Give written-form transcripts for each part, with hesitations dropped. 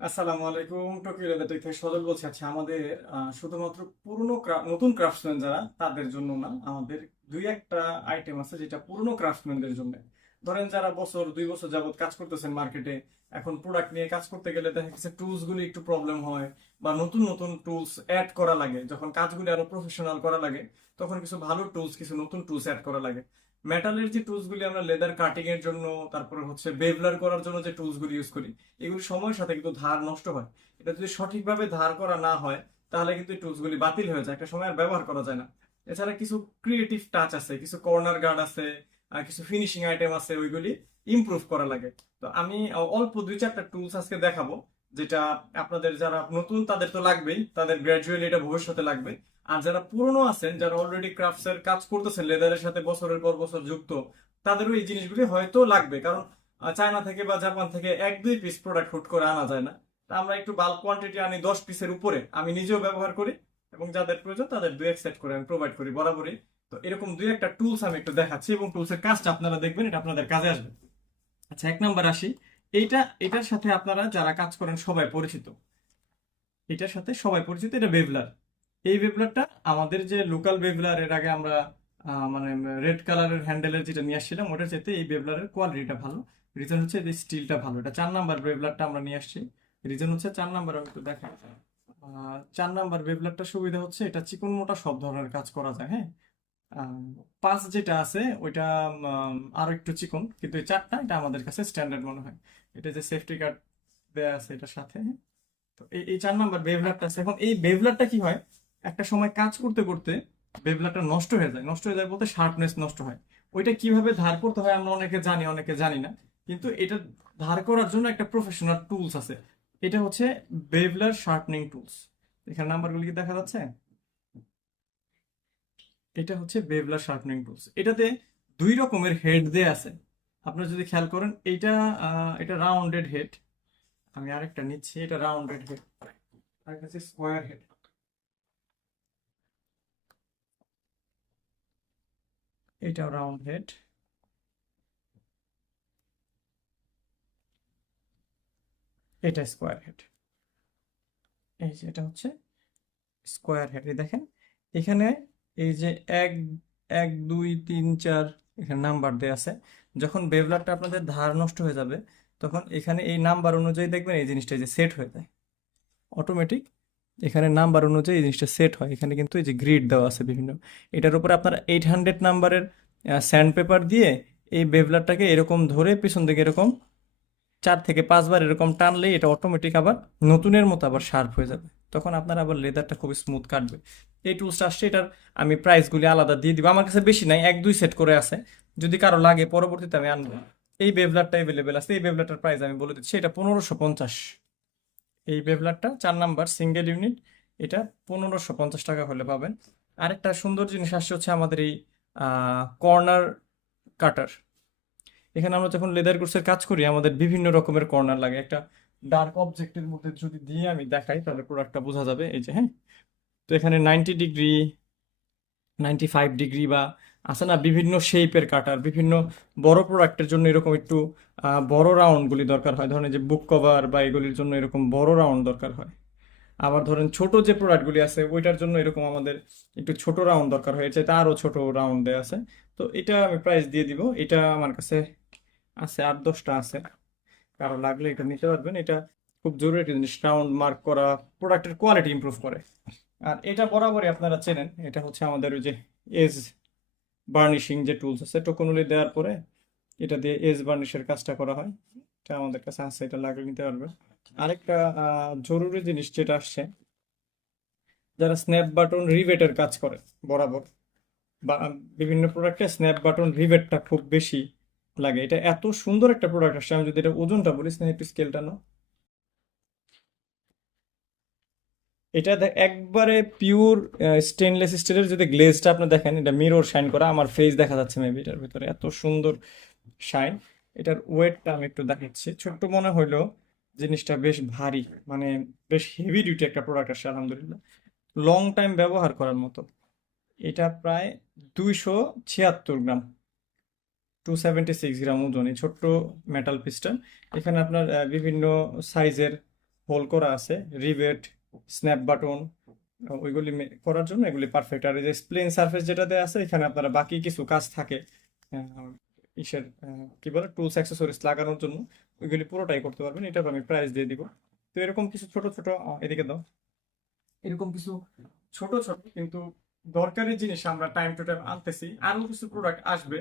আসসালামু আলাইকুম। Tokyo leather take থেকে সজল বলছি। আচ্ছা, আমাদের শুধুমাত্র নতুন ক্রাফটসম্যান যারা তাদের জন্য না, আমাদের দুই একটা আইটেম আছে যেটা পুরনো ক্রাফটসম্যানদের জন্য। ধরেন যারা বছর 2 বছর যাবত কাজ করতেছেন মার্কেটে, এখন প্রোডাক্ট নিয়ে কাজ করতে গেলে দেখা গেছে টুলস গুলি একটু প্রবলেম হয়, বা নতুন নতুন টুলস অ্যাড করা লাগে। যখন কাজগুলি আরো প্রফেশনাল করা লাগে, তখন কিছু ভালো টুলস, কিছু নতুন টুলস অ্যাড করা লাগে। মেটালের যে টুলস গুলি আমরা লেদার কাটিং এর জন্য, তারপরে হচ্ছে বেভলার করার জন্য যে টুলস গুলি ইউজ করি, এগুলি সময়ের সাথে কিন্তু ধার নষ্ট হয়। এটা যদি সঠিকভাবে ধার করা না হয়, তাহলে কিন্তু এই টুলস গুলি বাতিল হয়ে যায়, একটা সময় আর ব্যবহার করা যায় না। এছাড়া কিছু ক্রিয়েটিভ টাচ আছে, কিছু কর্নার গার্ড আছে, আর কিছু ফিনিশিং আইটেম আছে, ওইগুলি ইমপ্রুভ করা লাগে। তো আমি অল্প 2-4টা টুলস আজকে দেখাবো, যেটা আপনাদের যারা নতুন তাদের তো লাগবেই, তাদের গ্র্যাজুয়ালি এটা ভবিষ্যতে লাগবে। আর যারা পুরনো আছেন, যারা অলরেডি ক্রাফটস এর কাজ করতেছেন, লেদারের সাথে বছরের পর বছর যুক্ত, তাদেরও এই জিনিসগুলি হয়তো লাগবে। কারণ চায়না থেকে বা জাপান থেকে 1-2 পিস প্রোডাক্ট হুট করে আনা যায় না। তা আমরা একটু বাল্ক কোয়ান্টিটি আনি, 10 পিসের উপরে। আমি নিজেও ব্যবহার করি, এবং যাদের প্রয়োজন তাদের 2-1 সেট করে আমি প্রোভাইড করি বরাবরই। তো এরকম 2-একটা টুলস আমি একটু দেখাচ্ছি, এবং টুলসের কাজটা আপনারা দেখবেন, এটা আপনাদের কাজে আসবে। আচ্ছা, 1 নাম্বার আসি। এটার সাথে আপনারা যারা কাজ করেন সবাই পরিচিত। এটার সাথে সবাই পরিচিত, এটা বেভলার। এই বেভলারটা আমাদের যে লোকাল বেভলার, এর আগে আমরা মানে রেড কালারের হ্যান্ডেলের যেটা নিয়ে আসছিলাম, ওটার চাইতে এই বেভলারের কোয়ালিটিটা ভালো। রিজন হচ্ছে যে স্টিলটা ভালো। এটা 4 নাম্বার বেভলারটা আমরা নিয়ে আসছি। রিজন হচ্ছে 4 নাম্বার, আমি একটু দেখাই। 4 নাম্বার বেভলারটা সুবিধা হচ্ছে এটা চিকন মোটা সব ধরনের কাজ করা যায়, হ্যাঁ। আহ, 5 যেটা আছে ওইটা আরো একটু চিকন, কিন্তু এই 4টা এটা আমাদের কাছে স্ট্যান্ডার্ড মনে হয়। এটা যে সেফটি গার্ড দেয়া আছে এটার সাথে, হ্যাঁ। তো এই 4 নাম্বার বেভলারটা আছে। এখন এই বেভলারটা কি হয়, একটা সময় কাজ করতে করতে বেভলারটা নষ্ট হয়ে যায়। নষ্ট হয়ে যায় বলতে শার্পনেস নষ্ট হয়। ওইটা কিভাবে ধার করতে হয় আমরা অনেকে জানি, অনেকে জানি না। কিন্তু এটা ধার করার জন্য একটা প্রফেশনাল টুলস আছে। এটা হচ্ছে বেভলার শার্পনিং টুলস। এখানে নাম্বারগুলো কি দেখা যাচ্ছে? এটা হচ্ছে বেভলার শার্পনিং টুলস। এটাতে 2 রকমের হেড দেয়া আছে। আপনারা যদি খেয়াল করেন, এটা রাউন্ডেড হেড। আমি আরেকটা নিচ্ছি, এটা রাউন্ডেড হেড, আর কাছে স্কোয়ার হেড। এটাও রাউন্ড হেড, এটা স্কোয়ার হেড। এই যে এটা হচ্ছে স্কোয়ার হেড। দেখেন এখানে এই যে এক 1 2 3 4 এখানে নাম্বার দেওয়া আছে। যখন বেভলারটা আপনাদের ধার নষ্ট হয়ে যাবে, তখন এখানে এই নাম্বার অনুযায়ী দেখবেন এই জিনিসটা এই যে সেট হয়ে যায় অটোমেটিক। এখানে নাম্বার অনুযায়ী এই জিনিসটা সেট হয়। এখানে কিন্তু এই যে গ্রিড দেওয়া আছে বিভিন্ন। এটার উপরে আপনার 800 নাম্বারের স্যান্ড পেপার দিয়ে এই বেভলারটাকে এরকম ধরে পিছন দিকে এরকম 4 থেকে 5 বার এরকম টানলেই এটা অটোমেটিক আবার নতুনের মতো আবার শার্প হয়ে যাবে। তখন আপনার আবার লেদারটা খুব স্মুথ কাটবে। এই টুলসটা আসছে, এটার আমি প্রাইসগুলি আলাদা দিয়ে দিব। আমার কাছে বেশি নাই, 1-2 সেট করে আছে। যদি কারো লাগে পরবর্তীতে আমি আনবো। এই বেভলারটা এভেলেবেল আছে। এই বেভলারটার প্রাইস আমি বলে দিচ্ছি, এটা 1550। এই বেভলারটা 4 নাম্বার সিঙ্গেল ইউনিট, এটা 1550 টাকা হলে পাবেন। আরেকটা সুন্দর জিনিস আসছে হচ্ছে আমাদের এই কর্নার কাটার। এখানে আমরা যখন লেদার কোর্সের কাজ করি, আমাদের বিভিন্ন রকমের কর্নার লাগে। একটা ডার্ক অবজেক্টের মধ্যে যদি দিয়ে আমি দেখাই, তাহলে প্রোডাক্টটা বোঝা যাবে। এই যে, হ্যাঁ। তো এখানে 90 ডিগ্রি, 95 ডিগ্রি, বা আছে না বিভিন্ন শেপের কাটার, বিভিন্ন বড় প্রোডাক্টের জন্য এরকম একটু বড় রাউন্ডগুলি দরকার হয়। ধরেন এই যে বুক কভার বা এগুলির জন্য এরকম বড় রাউন্ড দরকার হয়। আবার ধরেন ছোট যে প্রোডাক্টগুলি আছে ওইটার জন্য এরকম আমাদের একটু ছোট রাউন্ড দরকার হয়, চাইতে আরো ছোট রাউন্ড দেয়া আছে। তো এটা আমি প্রাইস দিয়ে দিব। এটা আমার কাছে আছে, 8-10টা আছে। কারো লাগলে এটা নিতে পারবেন। এটা খুব জরুরি একটা জিনিস, রাউন্ড মার্ক করা প্রোডাক্টের কোয়ালিটি ইমপ্রুভ করে। আর এটা বরাবরই আপনারা চেনেন, এটা হচ্ছে আমাদের ওই যে এজ বার্নিশিং যে টুলস আছে, টোকনুলি দেওয়ার পরে এটা দিয়ে এজ বার্নিশের কাজটা করা হয়। এটা আমাদের কাছে আছে, এটা লাগলে নিতে পারবে। আরেকটা জরুরি জিনিস যেটা আসছে, যারা স্ন্যাপ বাটন রিভেটের কাজ করে বরাবর, বা বিভিন্ন প্রোডাক্টে স্ন্যাপ বাটন রিভেটটা খুব বেশি লাগে। এটা এত সুন্দর একটা প্রোডাক্ট আসছে। আমি যদি এটা ওজনটা বলি, স্নেহ একটু স্কেলটা নাও। এটা একবারে পিওর স্টেনলেস স্টিলের। যদি গ্লেজটা আপনি দেখেন, এটা মিরর শাইন করা, আমার ফেস দেখা যাচ্ছে মেবি এটার ভিতরে, এত সুন্দর শাইন। এটার ওয়েটটা আমি একটু দেখাচ্ছি। ছোট্ট মনে হইলো জিনিসটা বেশ ভারী, মানে বেশ হেভি ডিউটি একটা প্রোডাক্ট আসছে আলহামদুলিল্লাহ, লং টাইম ব্যবহার করার মতো। এটা প্রায় 276 গ্রাম, 276 গ্রাম ওজন এই ছোট্ট মেটাল পিসটা। এখানে আপনার বিভিন্ন সাইজের হোল করা আছে, রিভেট, স্ন্যাপ বাটন, ওইগুলি করার জন্য এগুলি পারফেক্ট। আর এই যে প্লেন সারফেস যেটাতে আছে এখানে আপনারা বাকি কিছু কাজ থাকে ইসের কি বলে টুলস অ্যাক্সেসরিজ লাগানোর জন্য, ওইগুলি পুরোটাই করতে পারবেন। এটার আমি প্রাইস দিয়ে দিব। তো এরকম কিছু ছোট ছোট এদিকে দাও, এরকম কিছু ছোট ছোট কিন্তু দরকারি জিনিস আমরা টাইম টু টাইম আনতেছি। আরো কিছু প্রোডাক্ট আসবে,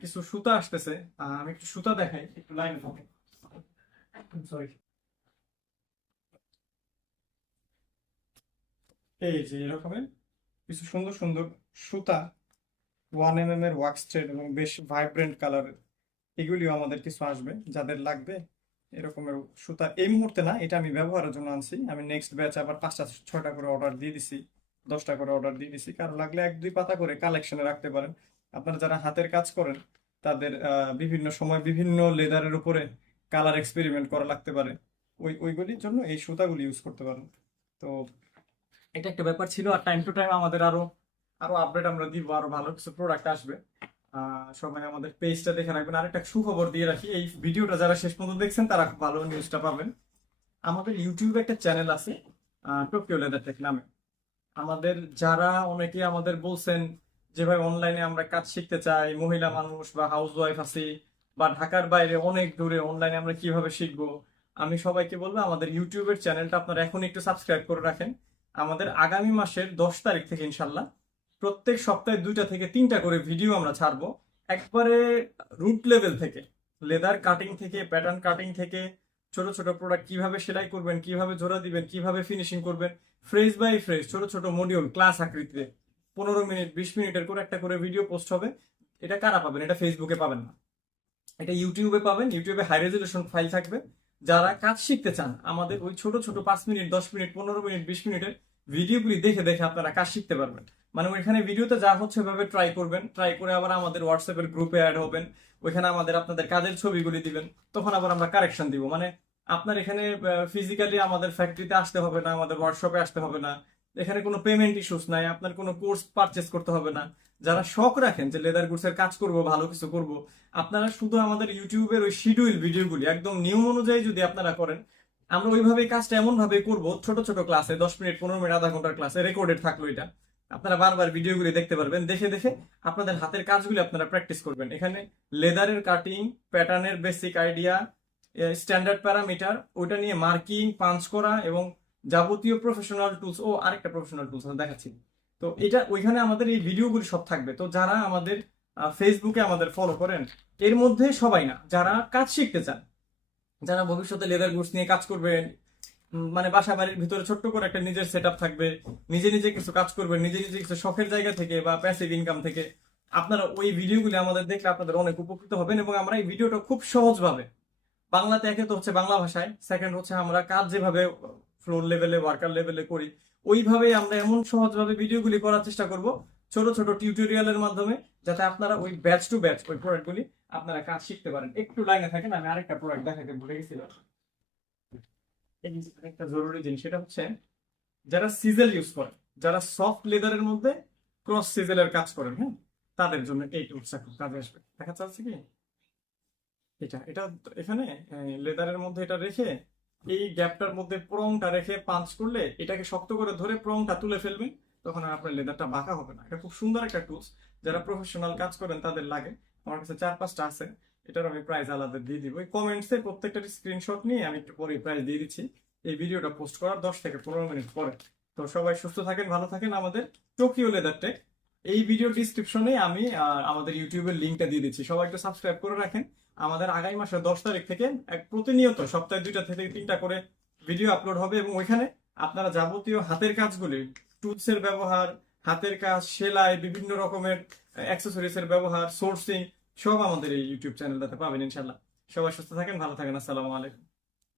কিছু সুতা আসতেছে। আমি একটু সুতা দেখাই, একটু লাইনে থাকো। সরি, এই যে এরকমের কিছু সুন্দর সুন্দর সুতা, 1 mm এর ওয়াক্স থ্রেড এবং বেশ ভাইব্রেন্ট কালারের, এগুলিও আমাদের কিছু আসবে। যাদের লাগবে এরকমের সুতা এই মুহূর্তে না, এটা আমি ব্যবহারের জন্য আনছি। আমি নেক্সট ব্যাচ আবার 5টা 6টা করে অর্ডার দিয়ে দিছি, 10টা করে অর্ডার দিয়ে দিছি। কারো লাগলে 1 2 পাতা করে কালেকশনে রাখতে পারেন। আপনারা যারা হাতের কাজ করেন তাদের বিভিন্ন সময় বিভিন্ন লেদারের উপরে কালার এক্সপেরিমেন্ট করা লাগতে পারে, ওইগুলির জন্য এই সুতাগুলি ইউজ করতে পারেন। তো এটা একটা ব্যাপার ছিল। আর টাইম টু টাইম আমাদের আরো আরো আপডেট আমরা দিব, আরো ভালো কিছু প্রোডাক্ট আসবে। সবাই আমাদের পেজটা দেখে রাখবেন। আরেকটা সুখবর দিয়ে রাখি, এই ভিডিওটা যারা শেষ পর্যন্ত দেখছেন তারা খুব ভালো নিউজটা পাবেন। আমাদের ইউটিউবে একটা চ্যানেল আছে টোকিও লেদার টেক নামে। আমাদের যারা অনেকে আমাদের বলছেন যে ভাই অনলাইনে আমরা কাজ শিখতে চাই, মহিলা মানুষ বা হাউস ওয়াইফ আছি, বা ঢাকার বাইরে অনেক দূরে, অনলাইনে আমরা কিভাবে শিখবো, আমি সবাইকে বলবো আমাদের ইউটিউবের চ্যানেলটা আপনারা এখন একটু সাবস্ক্রাইব করে রাখেন। আমাদের আগামী মাসের 10 তারিখ থেকে ইনশাল্লাহ প্রত্যেক সপ্তাহে 2টা থেকে 3টা করে ভিডিও আমরা ছাড়বো, একবারে রুট লেভেল থেকে, লেদার কাটিং থেকে, প্যাটার্ন কাটিং থেকে, ছোট ছোট প্রোডাক্ট কিভাবে সেলাই করবেন, কিভাবে জোড়া দিবেন, কিভাবে ফিনিশিং করবেন, ফ্রেশ বাই ফ্রেশ ছোট ছোট মডিউল ক্লাস আকৃতিতে 15 মিনিট 20 মিনিটের করে একটা করে ভিডিও পোস্ট হবে। এটা কারা পাবেন? এটা ফেসবুকে পাবেন না, এটা ইউটিউবে পাবেন। ইউটিউবে হাই রেজলিউশন ফাইল থাকবে। যারা কাজ শিখতে চান আমাদের ওই ছোট ছোট 5 মিনিট 10 মিনিট 15 মিনিট 20 মিনিটের ভিডিওগুলি দেখে দেখে আপনারা কাজ শিখতে পারবেন। মানে ওইখানে ভিডিওতে যা হচ্ছে ওইভাবে ট্রাই করবেন, ট্রাই করে আবার আমাদের হোয়াটসঅ্যাপের গ্রুপে অ্যাড হবেন, ওইখানে আমাদের আপনাদের কাজের ছবিগুলি দিবেন, তখন আবার আমরা কারেকশন দিব। মানে আপনার এখানে ফিজিক্যালি আমাদের ফ্যাক্টরিতে আসতে হবে না, আমাদের ওয়ার্কশপে আসতে হবে না, এখানে কোনো পেমেন্ট ইস্যুস নাই, আপনার কোনো কোর্স পারচেস করতে হবে না। যারা শখ রাখেন যে লেদার গুডসের কাজ করব, ভালো কিছু করব, আপনারা শুধু আমাদের ইউটিউবের ওই শিডিউল ভিডিওগুলি একদম নিয়ম অনুযায়ী যদি আপনারা করেন, আমরা ওইভাবে কাজটা এমন ভাবে করবো, ছোট ছোট ক্লাসে 10 মিনিট 15 মিনিট আধা ঘন্টার ক্লাসে রেকর্ডেড থাকলো এটা, আপনারা বারবার ভিডিওগুলি দেখতে পারবেন। দেখে দেখে আপনাদের হাতের কাজগুলি আপনারা প্র্যাকটিস করবেন। এখানে লেদারের কাটিং, প্যাটার্নের বেসিক আইডিয়া, স্ট্যান্ডার্ড প্যারামিটার, ওইটা নিয়ে মার্কিং, পাঞ্চ করা এবং যাবতীয় প্রফেশনাল টুলস। ও আরেকটা প্রফেশনাল টুলস আমি দেখাচ্ছি। তো এটা ওইখানে আমাদের এই ভিডিওগুলি সব থাকবে। তো যারা আমাদের ফেসবুকে আমাদের ফলো করেন, এর মধ্যে সবাই না, যারা কাজ শিখতে চান, যারা ভবিষ্যতে লেদার গুডস নিয়ে কাজ করবেন, মানে বাসা বাড়ির ভিতরে ছোট্ট করে একটা নিজের সেট থাকবে, নিজে নিজে কিছু কাজ করবেন, নিজে নিজে কিছু শখের জায়গা থেকে বা প্যাসিভ ইনকাম থেকে, আপনারা ওই ভিডিওগুলি আমাদের দেখলে আপনাদের অনেক উপকৃত হবেন। এবং আমরা এই ভিডিওটা খুব সহজভাবে বাংলাতে, একে তো হচ্ছে বাংলা ভাষায়, সেকেন্ড হচ্ছে আমরা কাজ যেভাবে ফ্লোর লেভেলে ওয়ার্কার লেভেলে করি ওইভাবে আমরা এমন সহজভাবে ভিডিওগুলি করার চেষ্টা করব, ছোট ছোট টিউটোরিয়ালের মাধ্যমে, যাতে আপনারা ওই ব্যাচ টু ব্যাচ ওই প্রোডাক্টগুলি আপনারা কাজ শিখতে পারেন। একটু লাইনে থাকেন, আমি আরেকটা প্রোডাক্ট দেখাতে ভুলে গেছিলাম। একটা জরুরি জিনিস, সেটা হচ্ছে যারা সিজেল ইউজ করে, যারা সফট লেদারের মধ্যে ক্রস সিজেলের কাজ করেন, হ্যাঁ, তাদের জন্য এই টুলসটা খুব কাজে আসবে। দেখা যাচ্ছে কি এটা এটা এখানে লেদারের মধ্যে এটা রেখে এই গ্যাপটার মধ্যে প্রংটা রেখে পাঞ্চ করলে এটাকে শক্ত করে ধরে প্রংটা তুলে ফেলবেন, তখন আর আপনার লেদারটা বাঁকা হবে না। এটা খুব সুন্দর একটা টুলস, যারা প্রফেশনাল কাজ করেন তাদের লাগে। আমার কাছে 4-5টা আছে, এটার আমি প্রাইস আলাদা দিয়ে দিব। এই কমেন্টসে প্রত্যেকটার স্ক্রিনশট নিয়ে আমি একটু পরে প্রাইস দিয়ে দিচ্ছি এই ভিডিওটা পোস্ট করার 10 থেকে 15 মিনিট পরে। তো সবাই সুস্থ থাকেন, ভালো থাকেন। আমাদের টোকিও লেদার টেক, এই ভিডিও ডিসক্রিপশনে আমি আমাদের ইউটিউবের লিঙ্কটা দিয়ে দিচ্ছি, সবাই একটু সাবস্ক্রাইব করে রাখেন। আমাদের আগামী মাসের 10 তারিখ থেকে এক প্রতিনিয়ত সপ্তাহে 2টা থেকে 3টা করে ভিডিও আপলোড হবে, এবং ওইখানে আপনারা যাবতীয় হাতের কাজগুলি, টুলসের ব্যবহার, হাতের কাজ, সেলাই, বিভিন্ন রকমের অ্যাক্সেসরিজ এর ব্যবহার, সোর্সিং, সব আমাদের এই ইউটিউব চ্যানেলটাতে পাবেন ইনশাল্লাহ। সবাই সুস্থ থাকেন, ভালো থাকেন। আসসালামু আলাইকুম।